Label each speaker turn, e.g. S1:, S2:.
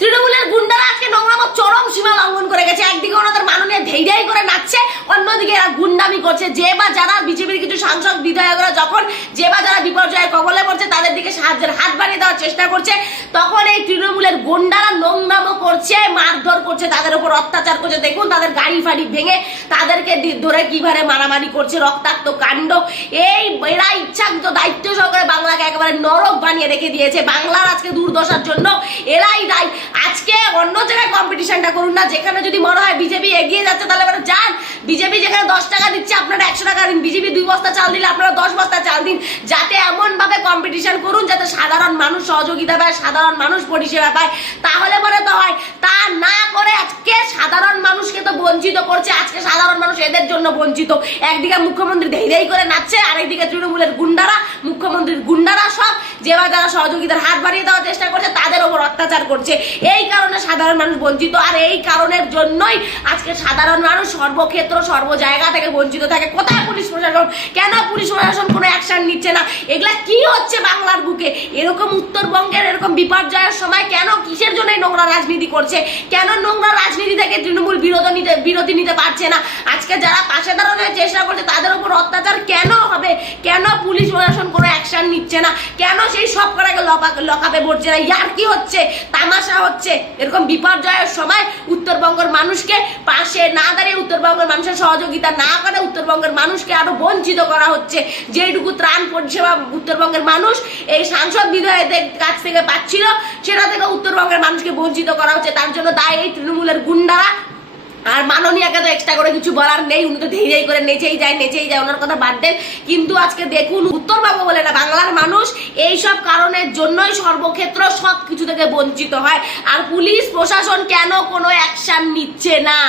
S1: তৃণমূলের গুন্ডারা আজকে নোংরাম চরম সীমা লঙ্ঘন করে গেছে। একদিকে ওনাদের মাননীয় ধেই করে নাচছে, অন্যদিকে এরা গুন্ডামি করছে। যে বা যারা বিজেপির কিছু সাংসদ বিধায়করা যখন যে বা যারা বিপর্যয়ের কবলে পড়ছে, তাদের দিকে সাহায্যের হাত চেষ্টা করছে। তখন এই তৃণমূলের গুন্ডারা নোংরামো করছে, মারধর করছে, তাদের উপর অত্যাচার করছে। দেখুন, তাদের গাড়ি ফাড়ি ভেঙে তাদেরকে ধরে কীভাবে মারামারি করছে, রক্তাক্ত কাণ্ড। এই এরা ইচ্ছাকৃত দায়িত্ব সহকারে বাংলাকে একেবারে নরক বানিয়ে রেখে দিয়েছে। বাংলার আজকে দুর্দশার জন্য এরাই দায়ী। আজকে অন্য জায়গায় কম্পিটিশনটা করুন না, যেখানে যদি মনে হয় বিজেপি এগিয়ে যাচ্ছে, তাহলে বিজেপি যেখানে দশ টাকা দিচ্ছে, আপনারা একশো টাকা দিন। বিজেপি দুই বস্তা চাল দিলে আপনারা দশ বস্তা চাল দিন। যাতে এমন ভাবে কম্পিটিশন করুন, যাতে সাধারণ মানুষ সহযোগিতা পায়, সাধারণ মানুষ পরিষেবা পায়। তাহলে মনে তো হয়, তা না করে আজকে সাধারণ মানুষকে তো বঞ্চিত করছে। আজকে সাধারণ মানুষ এদের জন্য বঞ্চিত। একদিকে মুখ্যমন্ত্রী ধেই ধেই করে নাচছে, আরেকদিকে তৃণমূলের গুন্ডারা, মুখ্যমন্ত্রীর গুন্ডারা সব, যেভাবে তারা সহযোগিতার হাত বাড়িয়ে দেওয়ার চেষ্টা করছে তাদের ওপর অত্যাচার করছে। এই কারণে সাধারণ মানুষ বঞ্চিত। আর এই কারণের জন্যই আজকে সাধারণ মানুষ সর্বক্ষেত্র, সর্ব জায়গা থেকে বঞ্চিত থাকে। কোথায় পুলিশ প্রশাসন? কেন পুলিশ প্রশাসন কোনো অ্যাকশন নিচ্ছে না? এগুলা কি হচ্ছে বাংলার বুকে? এরকম উত্তরবঙ্গের এরকম বিপর্যয়ের সময় কেন কিসের জন্য নোংরা রাজনীতি করছে? কেন নোংরা রাজনীতি থেকে তৃণমূল বিরোধ নিতে বিরতি নিতে পারছে না? আজকে যারা পাশে দাঁড়ানোর চেষ্টা করছে, তাদের উপর অত্যাচার কেন হবে? কেন পুলিশ প্রশাসন অ্যাকশন নিচ্ছে না। কেন সেই সব করাকে লকাপে পড়ছে না? ইয়ার কি হচ্ছে? তামাশা হচ্ছে। এরকম বিপর্যয়ের সময় উত্তরবঙ্গের মানুষকে পাশে না দাঁড়িয়ে উত্তরবঙ্গের মানুষের সহযোগিতা না করে উত্তরবঙ্গের মানুষকে আরও বঞ্চিত করা হচ্ছে। যেটুকু ত্রাণ পরিষেবা উত্তরবঙ্গের মানুষ এই সাংসদ বিধায়কদের কাছ থেকে পাচ্ছিল, সেটা থেকে উত্তরবঙ্গের মানুষকে বঞ্চিত করা হচ্ছে। তার জন্য দায় এই তৃণমূলের গুন্ডারা আর মাননীয়াকে তো এক্সট্রা করে কিছু বলার নেই, উনি তো ধীরেই করে নেচেই যায় নেচেই যায়, ওনার কথা বাদ দেন। কিন্তু আজকে দেখুন, উত্তরবাবু বলে না, বাংলার মানুষ এই সব কারণের জন্যই সর্বক্ষেত্র সব কিছু থেকে বঞ্চিত হয়। আর পুলিশ, প্রশাসন কেন কোনো অ্যাকশন নিচ্ছে না?